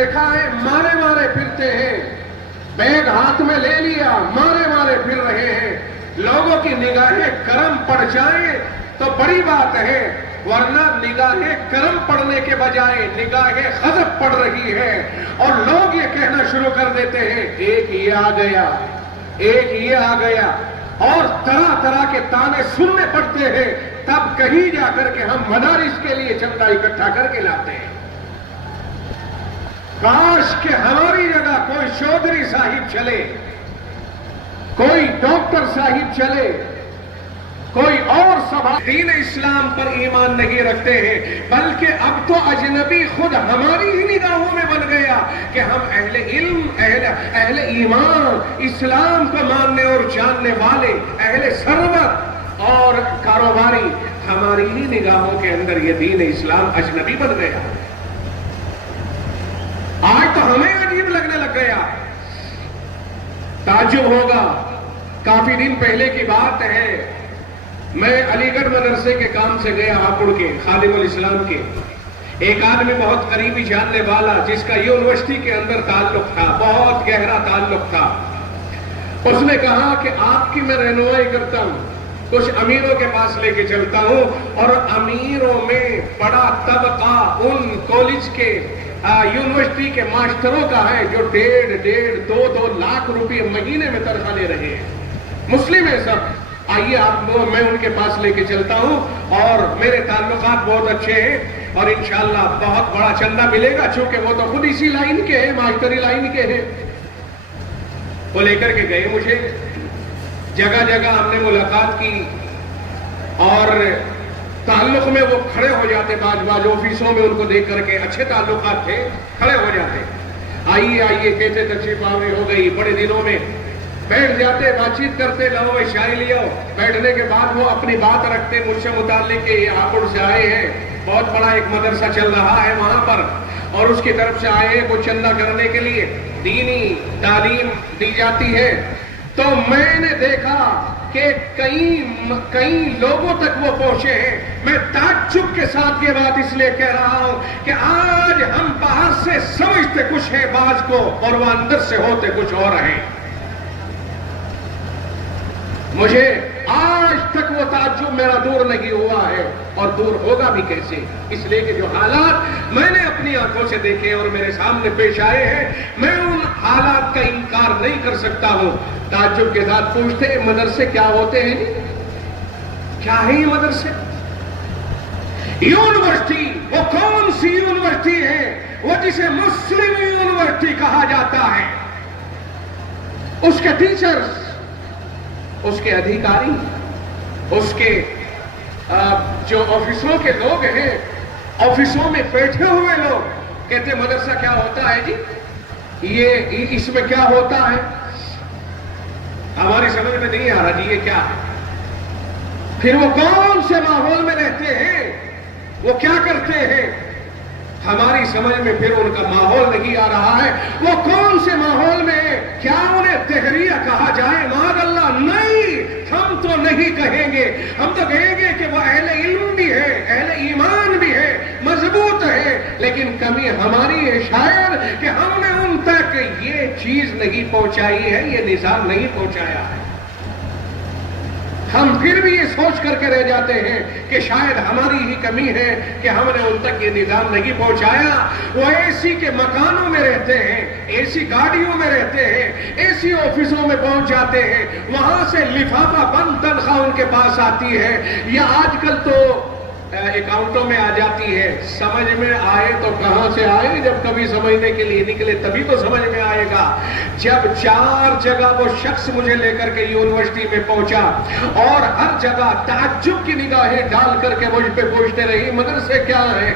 دیکھا ہے مارے مارے پھرتے ہیں، بیگ ہاتھ میں لے لیا مارے مارے پھر رہے ہیں۔ لوگوں کی نگاہیں کرم پڑ جائیں تو بڑی بات ہے، ورنہ نگاہیں کرم پڑنے کے بجائے نگاہیں غضب پڑ رہی ہے، اور لوگ یہ کہنا شروع کر دیتے ہیں ایک یہ آ گیا، ایک یہ آ گیا، اور طرح طرح کے تانے سننے پڑتے ہیں۔ تب کہیں جا کر کے ہم مدارس کے لیے چندہ اکٹھا کر کے لاتے ہیں۔ کاش کہ ہماری جگہ کوئی چودھری صاحب چلے، کوئی ڈاکٹر صاحب چلے، کوئی اور سبھا دین اسلام پر ایمان نہیں رکھتے ہیں، بلکہ اب تو اجنبی خود ہماری ہی نگاہوں میں بن گیا کہ ہم اہل علم، اہل ایمان، اسلام کو ماننے اور جاننے والے، اہل ثروت اور کاروباری، ہماری ہی نگاہوں کے اندر یہ دین اسلام اجنبی بن گیا۔ آج تو ہمیں عجیب لگنے لگ گیا۔ تعجب ہوگا، کافی دن پہلے کی بات ہے، میں علی گڑھ مدرسے کے کام سے گیا، ہاپوڑ کے خادم الاسلام کے۔ ایک آدمی بہت قریبی جاننے والا، جس کا یونیورسٹی کے اندر تعلق تھا، بہت گہرا تعلق تھا، اس نے کہا کہ آپ کی میں رہنمائی کرتا ہوں، کچھ امیروں کے پاس لے کے چلتا ہوں، اور امیروں میں بڑا طبقہ ان کالج کے یونیورسٹی کے ماسٹروں کا ہے جو 1.5 لاکھ روپے مہینے میں تنخواہ لے رہے ہیں، مسلم ہے سب۔ آئیے آپ میں ان کے پاس لے کے چلتا ہوں، اور میرے تعلقات بہت اچھے ہیں، اور انشاءاللہ بہت بڑا چندہ ملے گا، چونکہ وہ تو خود اسی لائن کے ہیں، ماسٹری لائن کے ہیں۔ وہ لے کر کے گئے مجھے، جگہ جگہ ہم نے ملاقات کی، اور تعلق میں وہ کھڑے ہو جاتے، باز آفیسوں میں ان کو دیکھ کر کے اچھے تعلقات تھے، کھڑے ہو جاتے، آئیے آئیے کہتے، تشریف آوری ہو گئی، بڑے دنوں میں بیٹھ جاتے، بات چیت کرتے، لو شاہی لیو۔ بیٹھنے کے بعد وہ اپنی بات رکھتے مجھ سے متعلق کہ یہ ہاپوڑ سے آئے ہیں، بہت بڑا ایک مدرسہ چل رہا ہے وہاں پر، اور اس کی طرف سے آئے ہیں کچھ چندہ کرنے کے لیے، دینی تعلیم دی جاتی ہے۔ تو میں نے دیکھا کہ کئی لوگوں تک وہ پہنچے ہیں۔ میں تعجب کے ساتھ یہ بات اس لیے کہہ رہا ہوں کہ آج ہم باہر سے سمجھتے کچھ ہے بعض کو، اور وہ اندر سے ہوتے کچھ اور ہیں۔ مجھے آج تک وہ تعجب میرا دور نہیں ہوا ہے، اور دور ہوگا بھی کیسے، اس لیے کہ جو حالات میں نے اپنی آنکھوں سے دیکھے اور میرے سامنے پیش آئے ہیں، میں ان حالات کا انکار نہیں کر سکتا ہوں۔ تعجب کے ساتھ پوچھتے ہیں مدرسے کیا ہوتے ہیں؟ کیا ہے یہ مدرسے؟ یونیورسٹی وہ کون سی یونیورسٹی ہے؟ وہ جسے مسلم یونیورسٹی کہا جاتا ہے۔ اس کے ٹیچرز، اس کے ادھیکاری، اس کے جو آفیسوں کے لوگ ہیں، آفیسوں میں بیٹھے ہوئے لوگ کہتے مدرسہ کیا ہوتا ہے جی، یہ اس میں کیا ہوتا ہے؟ ہماری سمجھ میں نہیں آ رہا جی یہ کیا ہے۔ پھر وہ کون سے ماحول میں رہتے ہیں، وہ کیا کرتے ہیں، ہماری سمجھ میں پھر ان کا ماحول نہیں آ رہا ہے۔ وہ کون سے ماحول میں ہے؟ کیا انہیں تحریہ کہا جائے؟ معاذ اللہ، نہیں، ہم تو نہیں کہیں گے۔ ہم تو کہیں گے کہ وہ اہل علم بھی ہے، اہل ایمان بھی ہے، مضبوط ہے، لیکن کمی ہماری ہے شاید کہ ہم نے ان تک یہ چیز نہیں پہنچائی ہے، یہ نظام نہیں پہنچایا ہے۔ ہم پھر بھی یہ سوچ کر کے رہ جاتے ہیں کہ شاید ہماری ہی کمی ہے کہ ہم نے ان تک یہ نظام نہیں پہنچایا۔ وہ اے سی کے مکانوں میں رہتے ہیں، اے سی گاڑیوں میں رہتے ہیں، اے سی آفسوں میں پہنچ جاتے ہیں، وہاں سے لفافہ بند تنخواہ ان کے پاس آتی ہے، یا آج کل تو اکاؤنٹوں میں آ جاتی ہے۔ سمجھ میں آئے تو کہاں سے آئے، جب کبھی سمجھنے کے لیے نکلے تبھی تو سمجھ میں آئے گا۔ جب 4 جگہ وہ شخص مجھے لے کر کے یونیورسٹی میں پہنچا، اور ہر جگہ تعجب کی نگاہیں ڈال کر کے مجھ پہ پوچھتے رہی مدرسے کیا ہیں،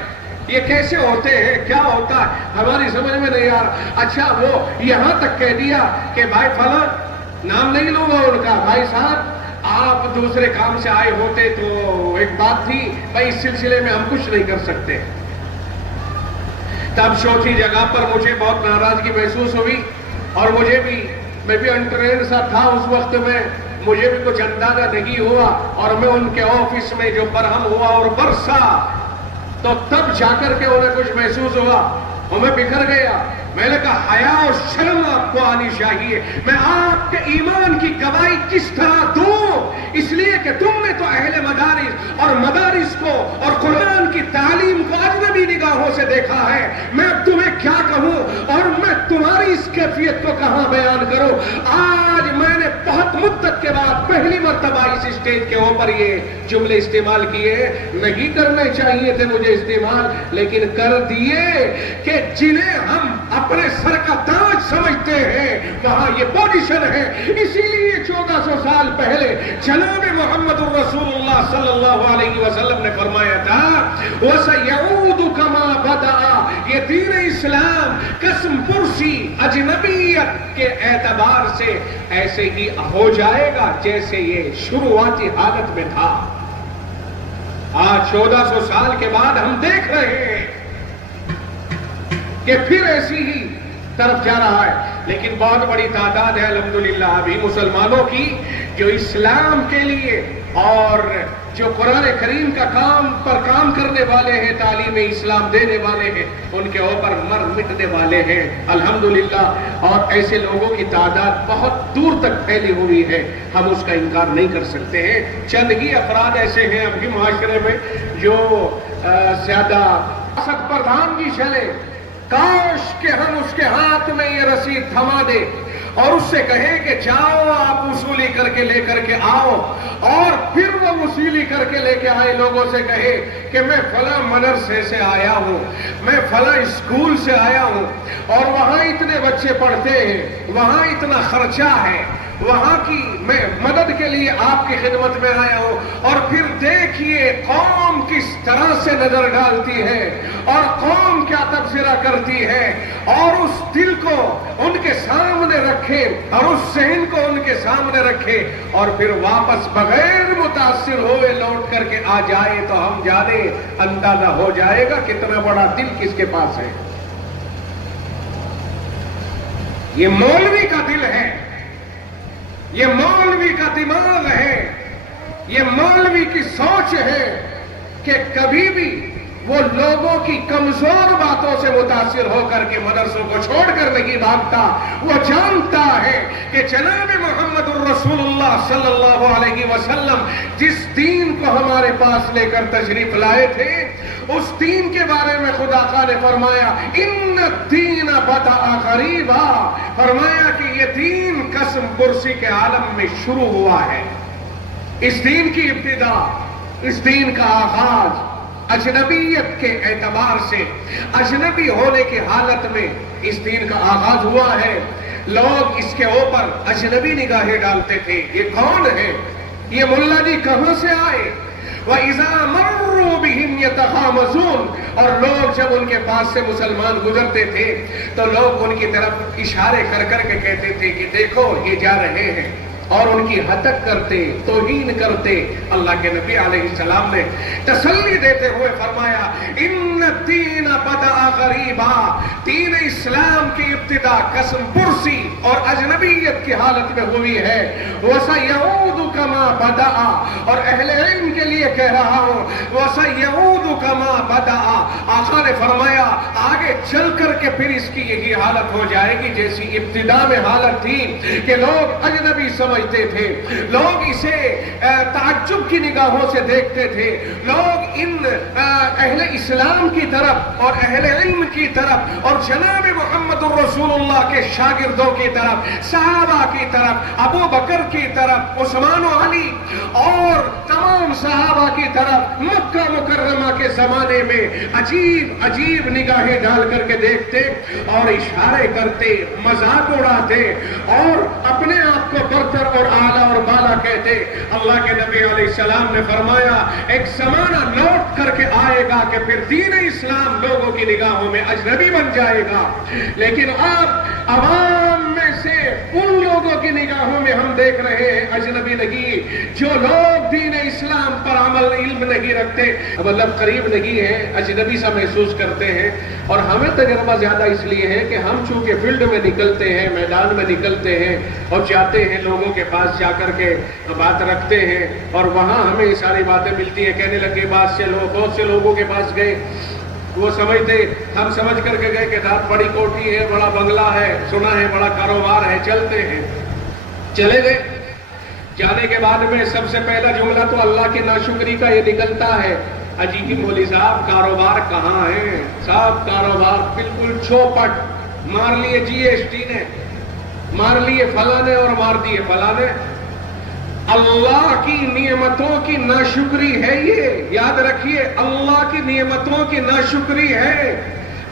یہ کیسے ہوتے ہیں، کیا ہوتا ہے، ہماری سمجھ میں نہیں آ رہا۔ اچھا وہ یہاں تک کہہ دیا کہ بھائی فلاں، نام نہیں لوں گا ان کا، بھائی صاحب آپ دوسرے کام سے آئے ہوتے تو ایک بات تھی، بھائی اس سلسلے میں ہم کچھ نہیں کر سکتے۔ تب چوتھی جگہ پر مجھے بہت ناراضگی محسوس ہوئی، اور میں بھی انٹرینڈ سا تھا اس وقت میں، مجھے بھی کچھ اندازہ نہیں ہوا، اور میں ان کے آفس میں جو برہم ہوا اور برسا، تو تب جا کر کے انہیں کچھ محسوس ہوا۔ اور میں بکھر گیا. میں نے کہا حیا اور شرم آپ کو آنی چاہیے. میں آپ کے ایمان کی گواہی کس طرح دوں؟ اس لیے کہ تم نے تو اہل مدارس اور مدارس کو اور قرآن کی تعلیم کو اجنبی نگاہوں سے دیکھا ہے. میں اب تمہیں کیا کہوں اور میں تمہاری اس کیفیت کو کہاں بیان کروں؟ آج میں نے بہت مدت کے بعد پہلی مرتبہ اس اسٹیج کے اوپر یہ جملے استعمال کیے. نہیں کرنے چاہیے تھے مجھے استعمال، لیکن کر دیے کہ جنہیں ہم اپنے سر کا تاج سمجھتے ہیں وہاں یہ پوزیشن ہے. اسی لیے 1400 سال پہلے جناب محمد الرسول اللہ صلی اللہ علیہ وسلم نے فرمایا تھا وَسَيَعُودُ كَمَا بَدَأَ. یہ دین اسلام قسم پرسی اجنبیت کے اعتبار سے ایسے ہی ہو جائے گا جیسے یہ شروعاتی حالت میں تھا. آج 1400 سال کے بعد ہم دیکھ رہے ہیں کہ پھر ایسی ہی طرف جا رہا ہے. لیکن بہت بڑی تعداد ہے الحمدللہ ابھی مسلمانوں کی جو اسلام کے لیے اور جو قرآن کریم کا کام کرنے والے ہیں، تعلیم اسلام دینے والے ہیں، ان کے اوپر مر مٹنے والے ہیں الحمدللہ. اور ایسے لوگوں کی تعداد بہت دور تک پھیلی ہوئی ہے، ہم اس کا انکار نہیں کر سکتے ہیں. چند ہی افراد ایسے ہیں ابھی معاشرے میں جو زیادہ سخت پردھان کی چلے. کاش کہ ہم اس کے ہاتھ میں یہ رسید تھما دے اور اس سے کہیں کہ جاؤ آپ وصولی کر کے لے کر کے آؤ، اور پھر وہ وصولی کر کے لے کے آئے لوگوں سے کہے کہ میں فلاں مدرسے سے آیا ہوں، میں فلاں اسکول سے آیا ہوں اور وہاں اتنے بچے پڑھتے ہیں، وہاں اتنا خرچہ ہے، وہاں کی میں مدد کے لیے آپ کی خدمت میں آیا ہوں. اور پھر دیکھیے قوم کس طرح سے نظر ڈالتی ہے اور قوم کیا تبصرہ کرتی ہے، اور اس دل کو ان کے سامنے رکھے اور اس ذہن کو ان کے سامنے رکھے اور پھر واپس بغیر متاثر ہوئے لوٹ کر کے آ جائے تو ہم جانے اندازہ ہو جائے گا کتنا بڑا دل کس کے پاس ہے. یہ مولوی کا دل ہے، یہ مولوی کا دماغ ہے، یہ مولوی کی سوچ ہے کہ کبھی بھی وہ لوگوں کی کمزور باتوں سے متاثر ہو کر کے مدرسوں کو چھوڑ کر نہیں بھاگتا. وہ جانتا ہے کہ جناب محمد الرسول اللہ صلی اللہ علیہ وسلم جس دین کو ہمارے پاس لے کر تشریف لائے تھے اس دین کے بارے میں خدا کا نے فرمایا ان الدین بدأ غریبا. فرمایا کہ یہ دین قسم پرسی کے عالم میں شروع ہوا ہے. اس دین کی ابتدا، اس دین کا آغاز اجنبیت کے اعتبار سے، اجنبی ہونے کی حالت میں اس دین کا آغاز ہوا ہے. لوگ اس کے اوپر اجنبی نگاہیں ڈالتے تھے. یہ کون ہے؟ یہ ملا جی کہاں سے آئے؟ وَإِذَا مَرُّوا بِهِمْ يَتَغَامَزُونَ. اور لوگ جب ان کے پاس سے مسلمان گزرتے تھے تو لوگ ان کی طرف اشارے کر کر کے کہتے تھے کہ دیکھو یہ جا رہے ہیں، اور ان کی ہتک کرتے، توہین کرتے. اللہ کے نبی علیہ السلام نے تسلی دیتے ہوئے فرمایا ان الدین بدأ غریبا. دین اسلام کی ابتدا قسم پرسی اور اجنبیت کی حالت میں ہوئی ہے. وَسَيَعُودُ كَمَا بَدَأَ. اور اہل علم کے لیے کہہ رہا ہوں وَسَيَعُودُ كَمَا بَدَأَ. آقا نے فرمایا آگے چل کر کے پھر اس کی یہی حالت ہو جائے گی جیسی ابتدا میں حالت تھی کہ لوگ اجنبی سمجھتے تھے، لوگ اسے تعجب کی نگاہوں سے دیکھتے تھے. لوگ ان اہل اسلام کی طرف اور اہل علم کی طرف اور جناب محمد الرسول اللہ کے شاگردوں کی طرف، صحابہ کی طرف، ابو بکر کی طرف، عثمان و علی اور تمام صحابہ کی طرف مکہ مکرمہ کے زمانے میں عجیب عجیب نگاہیں ڈال کر کے دیکھتے اور اشارے کرتے، مذاق اڑاتے اور اپنے آپ کو برتر اور اعلیٰ اور بالا کہتے. اللہ کے نبی علیہ السلام نے فرمایا ایک زمانہ لوٹ کر کے آئے گا کہ پھر دین اسلام لوگوں کی نگاہوں میں اجنبی بن جائے گا. لیکن اب عوام میں سے ان لوگوں کی نگاہوں میں ہم دیکھ رہے ہیں اجنبی نہیں جو لوگ دین اسلام پر عمل علم نہیں رکھتے، مطلب قریب نہیں ہے، اجنبی سا محسوس کرتے ہیں. اور ہمیں تجربہ زیادہ اس لیے ہے کہ ہم چونکہ فیلڈ میں نکلتے ہیں، میدان میں نکلتے ہیں اور جاتے ہیں لوگوں کے پاس جا کر کے بات رکھتے ہیں اور وہاں ہمیں یہ ساری باتیں ملتی ہیں. کہنے لگے بہت سے لوگوں کے پاس گئے وہ سمجھتے ہم سمجھ کر کے گئے کہ رات بڑی کوٹھی ہے, بڑا بنگلہ ہے, سنا ہے بڑا کاروبار ہے, چلتے ہیں. چلے گئے. جانے کے بعد میں سب سے پہلا جملہ تو اللہ کی ناشکری کا یہ نکلتا ہے, اجی کی مولوی صاحب کاروبار کہاں ہے؟ صاحب کاروبار بالکل چوپٹ, مار لیے جی ایس ٹی نے, مار لیے فلاں نے اور مار دیے فلاں نے. اللہ کی نعمتوں کی ناشکری ہے یہ, یاد رکھیے اللہ کی نعمتوں کی ناشکری ہے.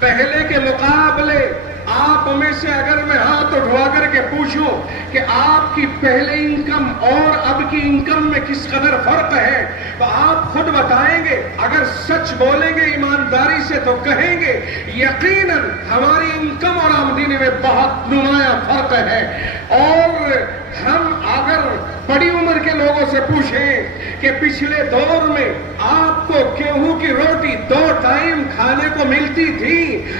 پہلے کے مقابلے آپ میں سے اگر میں ہاتھ اٹھوا کر کے پوچھوں کہ آپ کی پہلے انکم اور اب کی انکم میں کس قدر فرق ہے تو آپ خود بتائیں گے. اگر سچ بولیں گے ایمانداری سے تو کہیں گے یقیناً ہماری انکم اور آمدنی میں بہت نمایاں فرق ہے. اور ہم اگر بڑی عمر کے لوگوں سے پوچھیں کہ پچھلے دور میں آپ کو گیہوں کی روٹی 2 ٹائم کھانے کو ملتی تھی,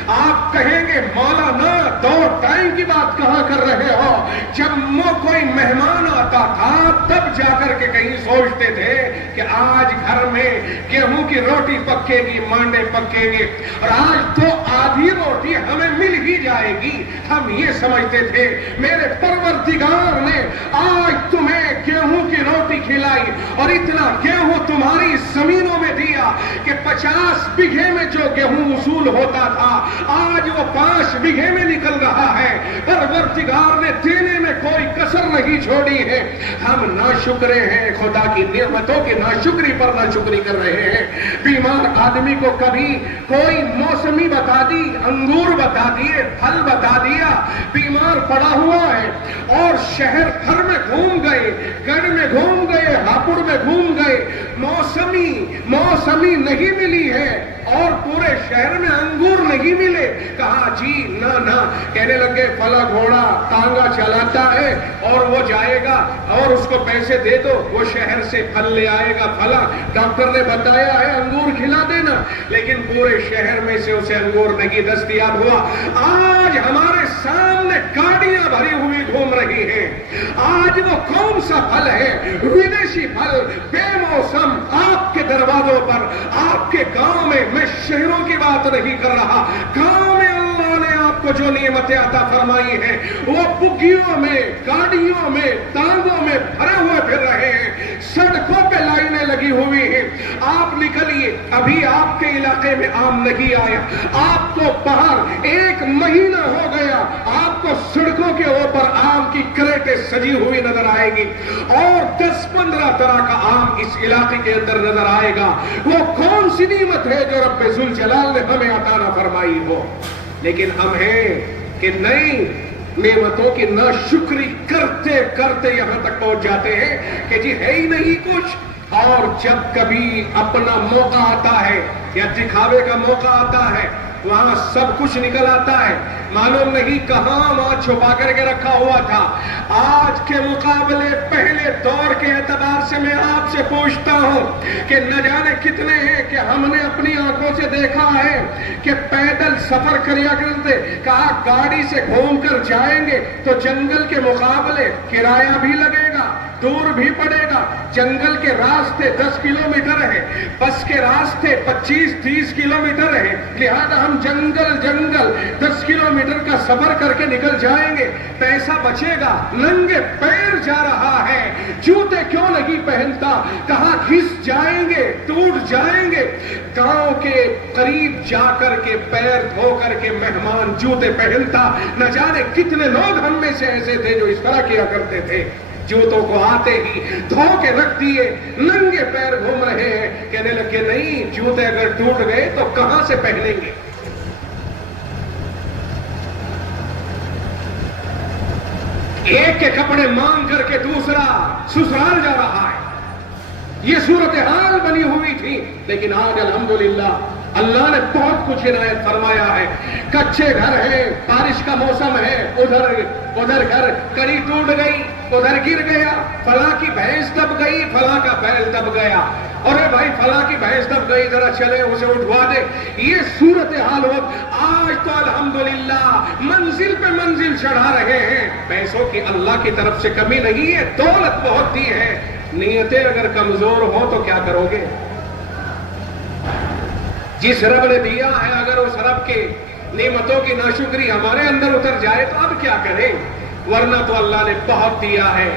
آپ کہیں گے مولانا 2 ٹائم کی بات کہاں کر رہے ہو؟ جب کوئی مہمان آتا تھا تب جا کر کے کہیں سوچتے تھے کہ آج گھر میں گیہوں کی روٹی پکے گی, مانڈے پکے گے, اور آج تو آدھی روٹی ہمیں مل ہی جائے گی. ہم یہ سمجھتے تھے. میرے پروردگار نے آج تمہیں گیہوں کی روٹی کھلائی اور اتنا گیہوں تمہاری زمینوں میں دیا کہ 50 بیگھے میں جو گیہوں وصول ہوتا تھا آج وہ 5 بیگھے میں نکل رہا ہے. پروردگار نے دینے میں کوئی کسر نہیں چھوڑی ہے. ہم ناشکرے ہیں, خدا کی نعمتوں کی ناشکری پر ناشکری کر رہے ہیں. بیمار آدمی کو کبھی کوئی موسمی بتا دی, انگور بتا دیے, پھل بتا دیا, بیمار پڑا ہوا ہے اور شہر بھر میں گھوم گئے, گڑھ میں گھوم گئے, ہاپوڑ میں گھوم گئے, موسمی نہیں ملی ہے اور پورے شہر میں انگور نہیں ملے. کہا جی نہ, کہنے لگے فلاں گھوڑا تانگا چلاتا ہے اور وہ جائے گا اور اس کو پیسے دے دو, وہ شہر سے پھل لے آئے گا. فلاں ڈاکٹر نے بتایا ہے انگور کھلا دینا, لیکن پورے شہر میں سے اسے انگور نہیں دستیاب ہوا. آج ہمارے سامنے گاڑیاں بھری ہوئی گھوم رہی ہیں. آج وہ کون سا پھل ہے, ودیشی پھل بے موسم آپ کے دروازوں پر, آپ کے گاؤں میں. میں شہروں کی بات نہیں کر رہا, گاؤں میں اللہ نے آپ کو جو نعمتیں عطا فرمائی ہیں وہ بگیوں میں, گاڑیوں میں, تانگوں میں بھرے ہوئے پھر رہے ہیں. سڑکوں پہ لائنیں لگی ہوئی ہیں. آپ نکلیے, ابھی آپ کے علاقے میں آم نہیں آیا, آپ کو باہر 1 مہینہ ہو گیا, آپ کو سڑکوں کے اوپر آم کی کریٹیں سجی ہوئی نظر آئے گی اور 10-15 طرح کا آم اس علاقے کے اندر نظر آئے گا. وہ کون سی نعمت ہے جو رب ذوالجلال نے ہمیں عطا نہ فرمائی ہو؟ لیکن ہم ہیں کہ نہیں, نعمتوں کی ناشکری کرتے کرتے یہاں تک پہنچ جاتے ہیں کہ جی ہے ہی نہیں کچھ. اور جب کبھی اپنا موقع آتا ہے یا دکھاوے کا موقع آتا ہے وہاں سب کچھ نکل آتا ہے. معلوم نہیں کہاں وہاں چھپا کر کے رکھا ہوا تھا. آج کے مقابلے پہلے دور کے اعتبار سے میں آپ سے پوچھتا ہوں کہ نہ جانے کتنے ہیں کہ ہم نے اپنی آنکھوں سے دیکھا ہے کہ پیدل سفر کریا کرتے, کہا گاڑی سے گھوم کر جائیں گے تو جنگل کے مقابلے کرایہ بھی لگے گا, دور بھی پڑے گا. جنگل کے راستے 10 کلومیٹر ہے, بس کے راستے 25-30 کلومیٹر ہے, لہذا ہم جنگل 10 کلومیٹر کا سفر کر کے نکل جائیں گے. پیسہ بچے گا, ننگے پیر جا رہا ہے, جوتے کیوں نہیں پہنتا, کہاں گھس جائیں گے, ٹوٹ جائیں گے. گاؤں کے قریب جا کر کے پیر دھو کر کے مہمان جوتے پہنتا. نہ جانے کتنے لوگ ہم میں سے ایسے تھے جو اس طرح کیا کرتے تھے, جوتوں کو آتے ہی دھو کے رکھ دیے, ننگے پیر گھوم رہے ہیں. کہنے لگے نہیں, جوتے اگر ٹوٹ گئے تو کہاں سے پہنیں گے. ایک کے کپڑے مانگ کر کے دوسرا سسرال جا رہا ہے. یہ صورتحال بنی ہوئی تھی. لیکن آج الحمدللہ اللہ نے بہت کچھ عنایت فرمایا ہے. کچے گھر ہیں, بارش کا موسم ہے, ادھر گھر کڑی ٹوٹ گئی, ادھر گر گیا, فلاں کی بھینس دب گئی, فلاں کا بیل دب گیا, ارے بھائی فلاں کی بھینس دب گئی, ذرا چلے اسے اٹھوا دے. یہ صورتحال ہو. آج تو الحمدللہ منزل پہ منزل چڑھا رہے ہیں. پیسوں کی اللہ کی طرف سے کمی نہیں ہے, دولت بہت دی ہے. نیتیں اگر کمزور ہوں تو کیا کرو گے؟ جس رب نے دیا ہے اگر اس رب کے نعمتوں کی ناشکری ہمارے اندر اتر جائے تو اب کیا کریں؟ ورنہ تو اللہ نے بہت دیا ہے.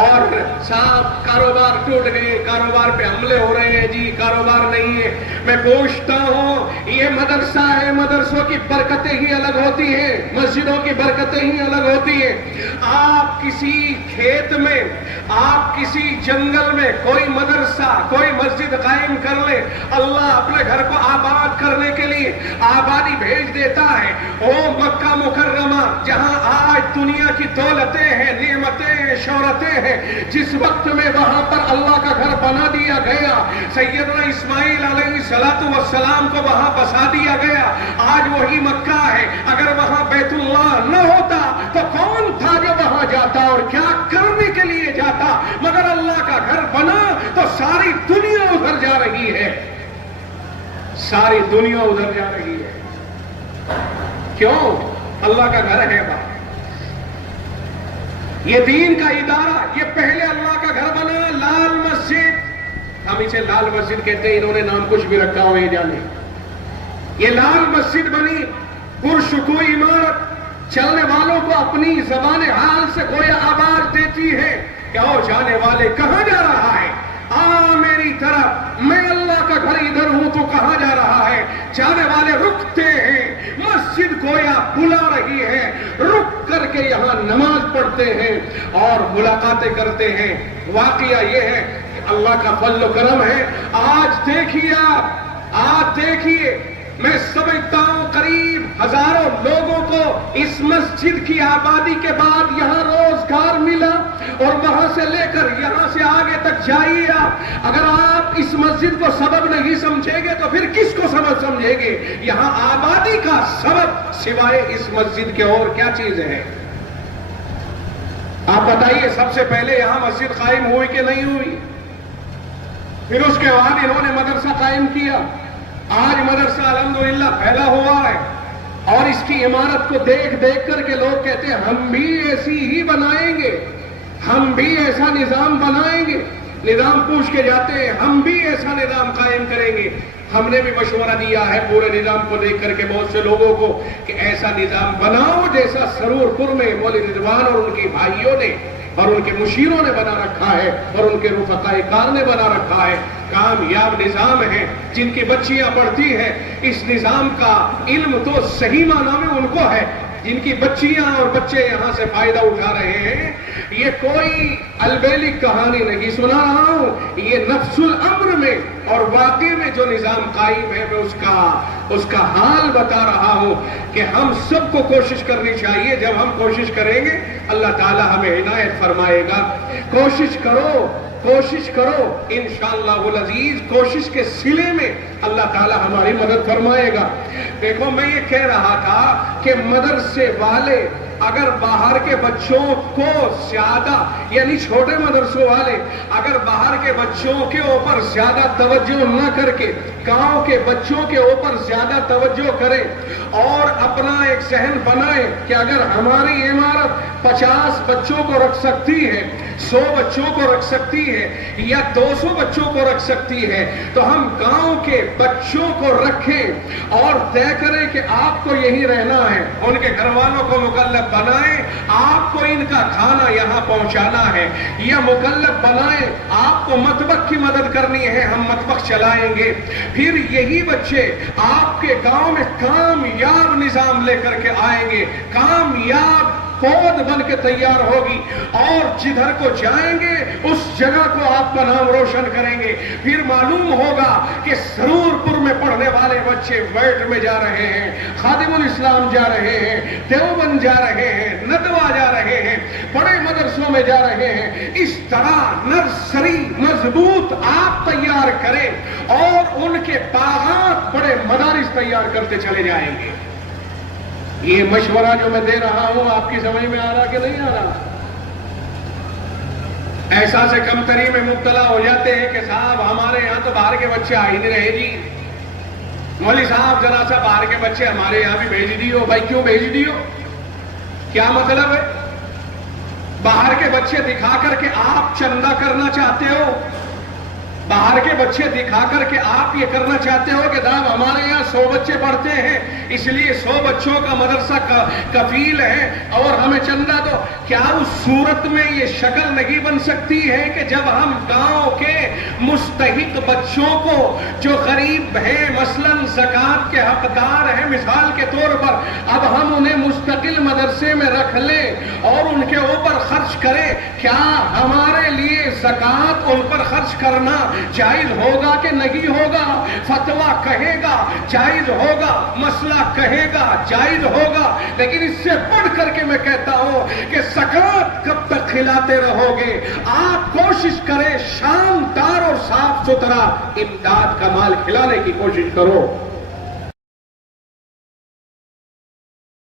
اور صاحب کاروبار ٹوٹ گئے، کاروبار پہ حملے ہو رہے ہیں، جی کاروبار نہیں ہے. میں پوچھتا ہوں یہ مدرسہ ہے، مدرسوں کی برکتیں ہی الگ ہوتی ہیں، مسجدوں کی برکتیں ہی الگ ہوتی ہیں. آپ کسی کھیت میں، آپ کسی جنگل میں کوئی مدرسہ، کوئی مسجد قائم کر لے، اللہ اپنے گھر کو آباد کرنے کے لیے آبادی بھیج دیتا ہے. وہ مکہ مکرمہ جہاں آج دنیا کی دولتیں ہیں، نعمتیں ہیں، شہرتیں ہیں، جس وقت میں وہاں پر اللہ کا گھر بنا دیا گیا، سیدنا اسماعیل علیہ السلام کو وہاں بسا دیا گیا. آج وہی مکہ ہے. اگر وہاں بیت اللہ نہ ہوتا تو کون تھا جو وہاں جاتا اور کیا کرنے کے لیے جاتا؟ مگر اللہ کا گھر بنا تو ساری دنیا ادھر جا رہی ہے، ساری دنیا ادھر جا رہی ہے. کیوں؟ اللہ کا گھر ہے. بات یہ دین کا ادارہ، یہ پہلے اللہ کا گھر بنا. لال مسجد، ہم اسے لال مسجد کہتے ہیں، انہوں نے نام کچھ بھی رکھا ہو یہ جانے. یہ لال مسجد بنی، پرشکوہ عمارت، چلنے والوں کو اپنی زبان حال سے گویا آواز دیتی ہے کہ او جانے والے کہاں جا رہا ہے؟ آ میری طرف، میں اللہ کا گھر ادھر ہوں تو کہاں جا رہا ہے؟ جانے والے رکتے ہیں، مسجد گویا بلا رہی ہے، رک کر کے یہاں نماز پڑھتے ہیں اور ملاقاتیں کرتے ہیں. واقعہ یہ ہے کہ اللہ کا فضل و کرم ہے. آج دیکھیے آپ، آج دیکھیے، میں سمجھتا ہوں قریب ہزاروں لوگوں کو اس مسجد کی آبادی کے بعد یہاں روزگار ملا. اور وہاں سے لے کر یہاں سے آگے تک جائیے آپ، اگر آپ اس مسجد کو سبب نہیں سمجھیں گے تو پھر کس کو سبب سمجھیں گے؟ یہاں آبادی کا سبب سوائے اس مسجد کے اور کیا چیز ہے؟ آپ بتائیے. سب سے پہلے یہاں مسجد قائم ہوئی کہ نہیں ہوئی؟ پھر اس کے بعد انہوں نے مدرسہ قائم کیا. آج مدرسہ الحمدللہ پھیلا ہوا ہے اور اس کی عمارت کو دیکھ دیکھ کر کے لوگ کہتے ہیں ہم بھی ایسی ہی بنائیں گے، ہم بھی ایسا نظام بنائیں گے. نظام پوچھ کے جاتے ہیں، ہم بھی ایسا نظام قائم کریں گے. ہم نے بھی مشورہ دیا ہے پورے نظام کو دیکھ کر کے بہت سے لوگوں کو کہ ایسا نظام بناؤ جیسا سرور پور میں مولوی رضوان اور ان کے بھائیوں نے اور ان کے مشیروں نے بنا رکھا ہے اور ان کے رفقائے کار نے بنا رکھا ہے. کامیاب نظام ہے، جن کی بچیاں پڑھتی ہیں. اس نظام کا علم تو صحیح معنی میں ان کو ہے، جن کی بچیاں اور بچے یہاں سے فائدہ اٹھا رہے ہیں. یہ کوئی البیلی کہانی نہیں سنا رہا ہوں، یہ نفس الامر میں اور واقع میں جو نظام قائم ہے میں اس کا حال بتا رہا ہوں کہ ہم سب کو کوشش کرنی چاہیے. جب ہم کوشش کریں گے اللہ تعالی ہمیں عنایت فرمائے گا. کوشش کرو، کوشش کرو، انشاءاللہ العزیز کوشش کے صلے میں اللہ تعالی ہماری مدد فرمائے گا. دیکھو میں یہ کہہ رہا تھا کہ مدرسے والے اگر باہر کے بچوں کو زیادہ، یعنی چھوٹے مدرسوں والے اگر باہر کے بچوں کے اوپر زیادہ توجہ نہ کر کے گاؤں کے بچوں کے اوپر زیادہ توجہ کریں اور اپنا ایک ذہن بنائیں کہ اگر ہماری عمارت 50 بچوں کو رکھ سکتی ہے، 100 بچوں کو رکھ سکتی ہے یا 200 بچوں کو رکھ سکتی ہے تو ہم گاؤں کے بچوں کو رکھیں اور طے کریں کہ آپ کو یہی رہنا ہے. ان کے گھر والوں کو مکلف بنائیں، آپ کو ان کا کھانا یہاں پہنچانا ہے، یا مکلف بنائیں آپ کو مطبخ کی مدد کرنی ہے، ہم مطبخ چلائیں گے. پھر یہی بچے آپ کے گاؤں میں کامیاب نظام لے کر کے آئیں گے، کامیاب فوج بن کے تیار ہوگی اور جدھر کو جائیں گے اس جگہ کو آپ کا نام روشن کریں گے. پھر معلوم ہوگا کہ سرور پور میں پڑھنے والے بچے ویٹ میں جا رہے ہیں، خادم الاسلام جا رہے ہیں، دیوبند جا رہے ہیں، ندوہ جا رہے ہیں، بڑے مدرسوں میں جا رہے ہیں. اس طرح نرسری مضبوط آپ تیار کریں اور ان کے باغات بڑے مدارس تیار کرتے چلے جائیں گے. یہ مشورہ جو میں دے رہا ہوں آپ کی سمجھ میں آ رہا کہ نہیں آ رہا؟ ایسا سے کمتری میں مبتلا ہو جاتے ہیں کہ صاحب ہمارے یہاں تو باہر کے بچے آ ہی نہیں رہے جی. مولوی صاحب ذرا سا باہر کے بچے ہمارے یہاں بھی بھیج دیو. بھائی کیوں بھیج دیو؟ کیا مطلب ہے؟ باہر کے بچے دکھا کر کے آپ چندہ کرنا چاہتے ہو؟ باہر کے بچے دکھا کر کے آپ یہ کرنا چاہتے ہو کہ جناب ہمارے یہاں 100 بچے پڑھتے ہیں اس لیے 100 بچوں کا مدرسہ کفیل ہے اور ہمیں چندہ دو. کیا اس صورت میں یہ شکل نہیں بن سکتی ہے کہ جب ہم گاؤں کے مستحق بچوں کو جو غریب ہیں مثلا زکوٰۃ کے حقدار ہیں مثال کے طور پر, اب ہم انہیں مستقل مدرسے میں رکھ لیں اور ان کے اوپر خرچ کریں؟ کیا ہمارے لیے زکوٰۃ ان پر خرچ کرنا جائز ہوگا کہ نہیں ہوگا؟ فتویٰ کہے گا جائز ہوگا, مسئلہ کہے گا جائز ہوگا, لیکن اس سے بڑھ کر کے میں کہتا ہوں کہ زکوٰۃ کب تک کھلاتے رہو گے؟ آپ کوشش کریں شاندار اور صاف ستھرا امداد کا مال کھلانے کی کوشش کرو.